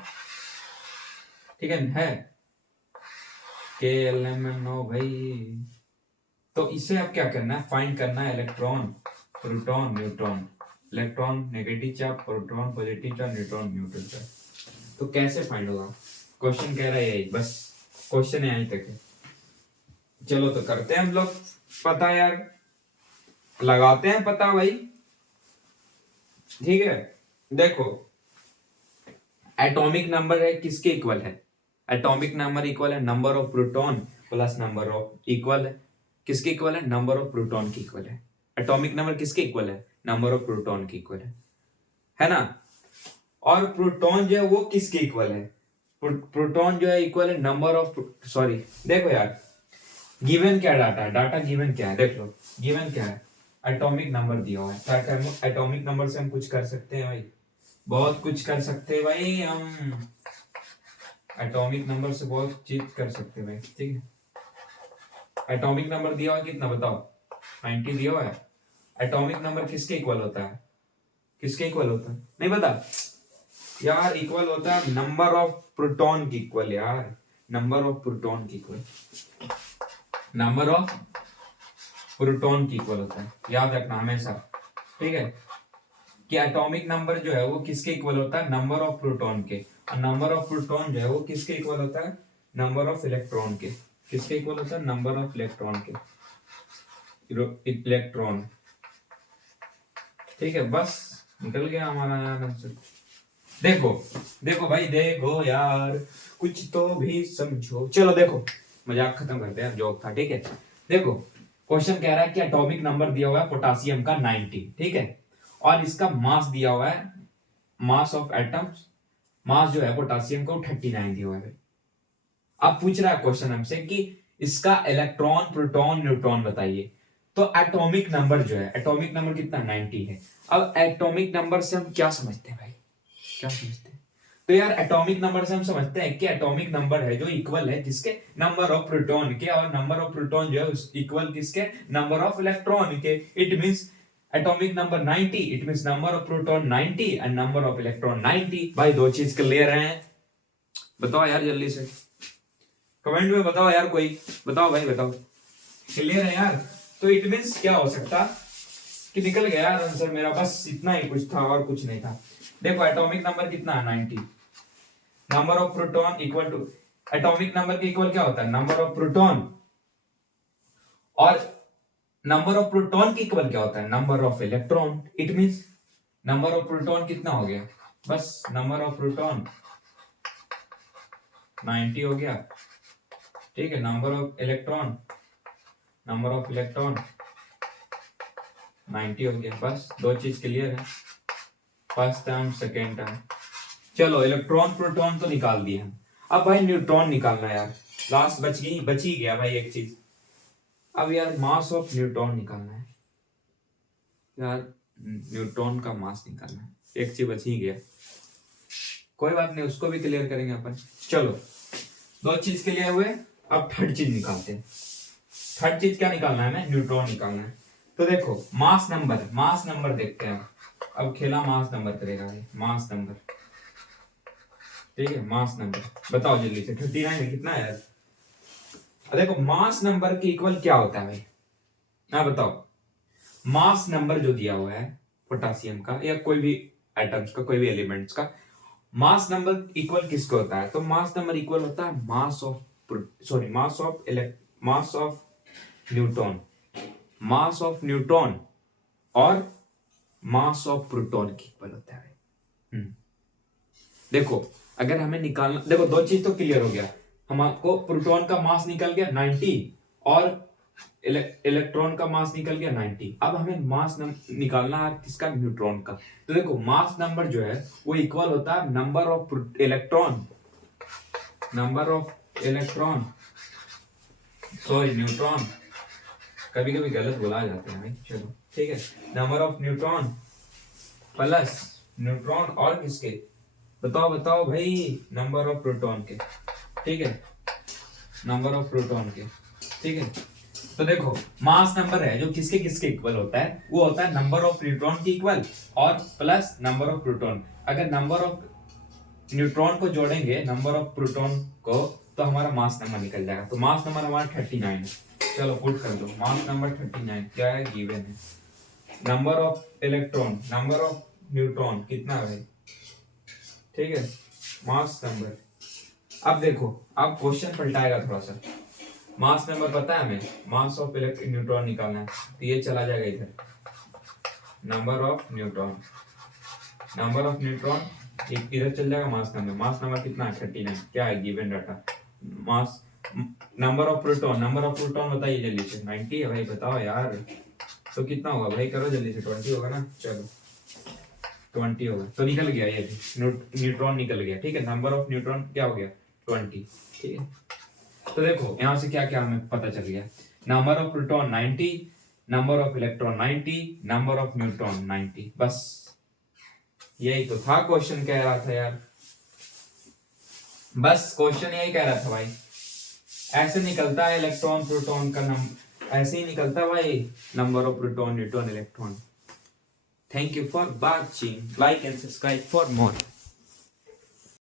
ठीक है KLMNO भाई, तो इसे अब क्या करना है? फाइंड करना है electron, proton, neutron. Electron negative charge, proton positive charge, neutron neutral charge. तो कैसे फाइंड होगा? क्वेश्चन कह रहा है यही, बस क्वेश्चन यहीं तक है। चलो तो करते हैं हम लोग पता यार, लगाते हैं पता भाई। ठीक है, देखो एटॉमिक नंबर है किसके इक्वल है? एटॉमिक नंबर इक्वल है number of proton plus number of, equal है किसके इक्वल है? नंबर ऑफ प्रोटॉन की इक्वल है। एटॉमिक नंबर किसके इक्वल है? नंबर ऑफ प्रोटॉन की इक्वल है ना? और प्रोटॉन जो है वो किसके इक्वल है? प्रोटॉन जो है इक्वल है नंबर ऑफ, सॉरी देखो यार, गिवन क्या डाटा है? डाटा गिवन क्या है देख लो, गिवन क्या है? एटॉमिक नंबर दिया हुआ है। क्या एटॉमिक नंबर से हम कुछ कर सकते हैं भाई? बहुत कुछ कर सकते हैं भाई, हम एटॉमिक नंबर से बहुत चीज कर सकते हैं भाई। ठीक है, एटॉमिक नंबर दिया हुआ है कितना बताओ? 90 दिया हुआ है। एटॉमिक नंबर किसके इक्वल होता है? किसके इक्वल होता है? नहीं पता यार, इक्वल होता है नंबर ऑफ प्रोटॉन की इक्वल यार, नंबर ऑफ प्रोटॉन की इक्वल, नंबर ऑफ प्रोटॉन की इक्वल होता है, याद रखना हमेशा। ठीक है, कि एटॉमिक नंबर जो है वो किसके इक्वल होता है? नंबर ऑफ प्रोटॉन के। और नंबर ऑफ प्रोटॉन जो है वो किसके इक्वल होता है? नंबर ऑफ इलेक्ट्रॉन के। किसके इक्वल होता है? नंबर ऑफ इलेक्ट्रॉन के, इलेक्ट्रॉन। ठीक है, बस निकल गया हमारा यार आंसर। देखो देखो भाई, देखो यार, कुछ तो भी समझो। चलो देखो, मजाक खत्म करते हैं, जोक था। ठीक है, देखो क्वेश्चन कह रहा है कि एटॉमिक नंबर दिया हुआ है पोटासियम का 90। ठीक है, और इसका मास दिया हुआ है, मास ऑफ एटम्स, मास जो है पोटासियम को 39 दिया हुआ है। अब पूछ रहा है क्वेश्चन हमसे कि इसका इलेक्ट्रॉन, प्रोटॉन, न्यूट्रॉन बताइए। तो एटॉमिक नंबर जो है, एटॉमिक नंबर कितना? 90 है। अब एटॉमिक नंबर से हम क्या समझते हैं भाई? क्या समझते हैं? तो यार एटॉमिक नंबर से हम समझते हैं कि एटॉमिक नंबर है जो इक्वल है किसके? नंबर ऑफ प्रोटॉन के, और नंबर ऑफ प्रोटॉन जो है इक्वल किसके? नंबर ऑफ इलेक्ट्रॉन के। It means atomic number 90, it means number of proton 90 and number of electron 90। भाई दो चीज क्लियर है? बताओ यार जल्दी से कमेंट में बताओ यार, कोई बताओ भाई, बताओ क्लियर है यार? तो इट मींस क्या हो सकता कि निकल गया यार आंसर मेरा, बस इतना ही कुछ था और कुछ नहीं था। देखो एटॉमिक नंबर कितना है? 90। Number of proton equal to, atomic number के इक्वल क्या होता है? Number of proton. और नंबर ऑफ प्रोटॉन के इक्वल क्या होता है? Number of electron. It means number of proton कितना हो गया? बस नंबर ऑफ प्रोटॉन 90 हो गया। ठीक है, number of electron, number of electron 90 हो गया। बस दो चीज क्लियर है, फर्स्ट टर्म, सेकेंड टर्म। चलो इलेक्ट्रॉन, प्रोटॉन तो निकाल दिए हम। अब भाई न्यूट्रॉन निकालना है यार, लास्ट बच ही गया भाई एक चीज। अब यार मास ऑफ न्यूट्रॉन निकालना है यार, न्यूट्रॉन का मास निकालना है, एक चीज बच ही गया। कोई बात नहीं, उसको भी क्लियर करेंगे अपन। चलो दो चीज क्लियर हुए, अब थर्ड चीज निकालते हैं। थर्ड चीज क्या निकालना है? हमें न्यूट्रॉन निकालना है। तो देखो मास नंबर, मास नंबर देखते हैं। अब खेला मास नंबर करेगा भाई, मास नंबर। ठीक है, मास नंबर बताओ जल्दी से, 39 है कितना है यार? देखो मास नंबर के इक्वल क्या होता है भाई? हाँ बताओ, मास नंबर जो दिया हुआ है पोटासियम का या कोई भी एटम्स का, कोई भी एलिमेंट्स का, मास नंबर इक्वल किसको होता है? तो मास नंबर इक्वल होता है mass of, sorry mass of neutron, mass of neutron और मास ऑफ प्रोटॉन की इक्वल होता है। देखो अगर हमें निकालना, देखो दो चीज तो क्लियर हो गया, हमको प्रोटॉन का मास निकल गया 90 और इलेक्ट्रॉन का मास निकल गया 90। अब हमें मास निकालना है किसका, न्यूट्रॉन का। तो देखो मास नंबर जो है वो इक्वल होता है number of electron, sorry neutron, कभी कभी गलत बोला जाता है भाई, चलो ठीक है, number of neutron plus neutron और किसके, बताओ भाई, नंबर ऑफ प्रोटॉन के, ठीक है, नंबर ऑफ प्रोटॉन के, ठीक है। तो देखो मास नंबर है जो किसके किसके इक्वल होता है, वो होता है नंबर ऑफ न्यूट्रॉन के इक्वल और प्लस नंबर ऑफ प्रोटॉन। अगर नंबर ऑफ न्यूट्रॉन को जोड़ेंगे नंबर ऑफ प्रोटॉन को तो हमारा मास नंबर निकल जाएगा। तो मास नंबर हमारा 39 है। चलो पुट कर दो, मास नंबर 39 क्या है, गिवन है। Number of electron, number of neutron कितना है, ठीक है, मास नंबर। अब देखो अब क्वेश्चन पलटाएगा थोड़ा सा, मास नंबर पता है हमें, मास ऑफ न्यूट्रॉन निकालना है तो ये चला जाएगा इधर, नंबर ऑफ न्यूट्रॉन इधर चल जाएगा मास नंबर कितना है 39, क्या है given data. Mass number of proton बताइए जल्दी से, 90 है भाई, बताओ यार, तो कितना होगा भाई, करो जल्दी से, 20 होगा ना, चलो 20 होगा, तो निकल गया ये न्यूट्रॉन निकल गया, ठीक है, नंबर ऑफ न्यूट्रॉन क्या हो गया 20, ठीक है। तो देखो यहां से क्या क्या हमें पता चल गया, number of proton 90, number of electron 90, number of neutron 90, बस यही तो था क्वेश्चन कह रहा था यार, बस क्वेश्चन यही कह रहा था भाई, ऐसे निकलता है इलेक्ट्रॉन प्रोटॉन का नंबर, ऐसे ही निकलता है भाई number of proton neutron electron. Thank you for watching, like and subscribe for more.